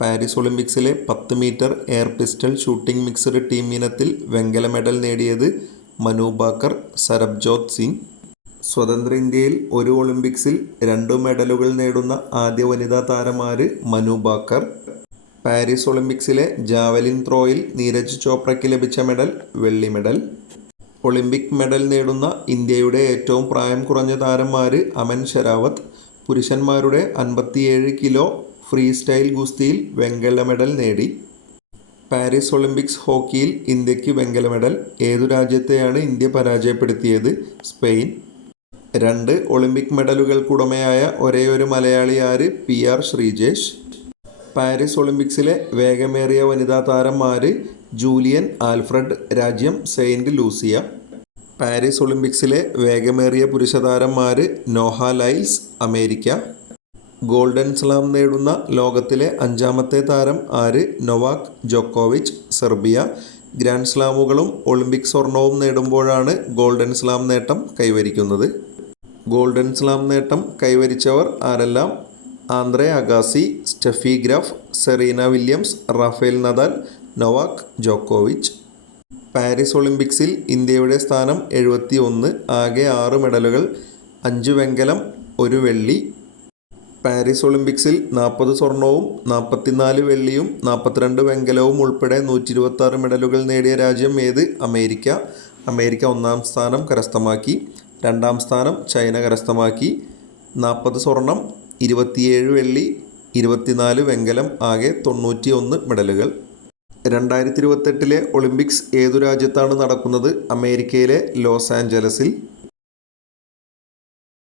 Paris ഒളിമ്പിക്സിലെ പത്ത് metre air pistol shooting mixed team ഇനത്തിൽ വെങ്കല മെഡൽ നേടിയത് മനു ബാക്കർ സരബ്ജോത് സിംഗ്. സ്വതന്ത്ര ഇന്ത്യയിൽ ഒരു ഒളിമ്പിക്സിൽ രണ്ടു മെഡലുകൾ നേടുന്ന ആദ്യ വനിതാ താരമാര് മനു ബാക്കർ. പാരീസ് ഒളിമ്പിക്സിലെ ജാവലിൻ ത്രോയിൽ നീരജ് ചോപ്രയ്ക്ക് ലഭിച്ച മെഡൽ വെള്ളി മെഡൽ. ഒളിമ്പിക് മെഡൽ നേടുന്ന ഇന്ത്യയുടെ ഏറ്റവും പ്രായം കുറഞ്ഞ താരന്മാർ അമൻ ഷെരാവത്ത്. പുരുഷന്മാരുടെ അൻപത്തിയേഴ് കിലോ ഫ്രീ സ്റ്റൈൽ ഗുസ്തിയിൽ വെങ്കല മെഡൽ നേടി. പാരീസ് ഒളിമ്പിക്സ് ഹോക്കിയിൽ ഇന്ത്യയ്ക്ക് വെങ്കല മെഡൽ. ഏതു രാജ്യത്തെയാണ് ഇന്ത്യ പരാജയപ്പെടുത്തിയത്? സ്പെയിൻ. രണ്ട് ഒളിമ്പിക് മെഡലുകൾക്കുടമയായ ഒരേയൊരു മലയാളി ആര്? P R Sreejesh. പാരീസ് ഒളിമ്പിക്സിലെ വേഗമേറിയ വനിതാ താരന്മാര് ജൂലിയൻ ആൽഫ്രഡ്. രാജ്യം സെയിന്റ് ലൂസിയ. പാരീസ് ഒളിമ്പിക്സിലെ വേഗമേറിയ പുരുഷ Noah Lyles America. Golden slam നേടുന്ന ലോകത്തിലെ അഞ്ചാമത്തെ താരം ആര്? നൊവാക് ജോക്കോവിച്ച് സെർബിയ. ഗ്രാൻഡ് സ്ലാമുകളും ഒളിമ്പിക് സ്വർണവും നേടുമ്പോഴാണ് ഗോൾഡൻ സ്ലാം നേട്ടം കൈവരിക്കുന്നത്. ഗോൾഡൻ സ്ലാം നേട്ടം കൈവരിച്ചവർ ആരെല്ലാം? Andre Agassi Steffi Graf Serena Williams Rafael Nadal Novak ജോക്കോവിച്ച്. പാരീസ് ഒളിമ്പിക്സിൽ ഇന്ത്യയുടെ സ്ഥാനം എഴുപത്തി ഒന്ന് ആകെ ആറ് മെഡലുകൾ അഞ്ച് വെങ്കലം ഒരു വെള്ളി പാരീസ് ഒളിമ്പിക്സിൽ നാൽപ്പത് സ്വർണവും നാൽപ്പത്തിനാല് വെള്ളിയും നാൽപ്പത്തിരണ്ട് വെങ്കലവും ഉൾപ്പെടെ നൂറ്റി ഇരുപത്താറ് മെഡലുകൾ നേടിയ രാജ്യം ഏത്? അമേരിക്ക. അമേരിക്ക ഒന്നാം സ്ഥാനം കരസ്ഥമാക്കി. രണ്ടാം സ്ഥാനം ചൈന കരസ്ഥമാക്കി. നാൽപ്പത് സ്വർണം ഇരുപത്തിയേഴ് വെള്ളി ഇരുപത്തിനാല് വെങ്കലം ആകെ തൊണ്ണൂറ്റി ഒന്ന് മെഡലുകൾ. രണ്ടായിരത്തി ഇരുപത്തെട്ടിലെ ഒളിമ്പിക്സ് ഏതു രാജ്യത്താണ് നടക്കുന്നത്? അമേരിക്കയിലെ ലോസ് ആഞ്ചലസിൽ.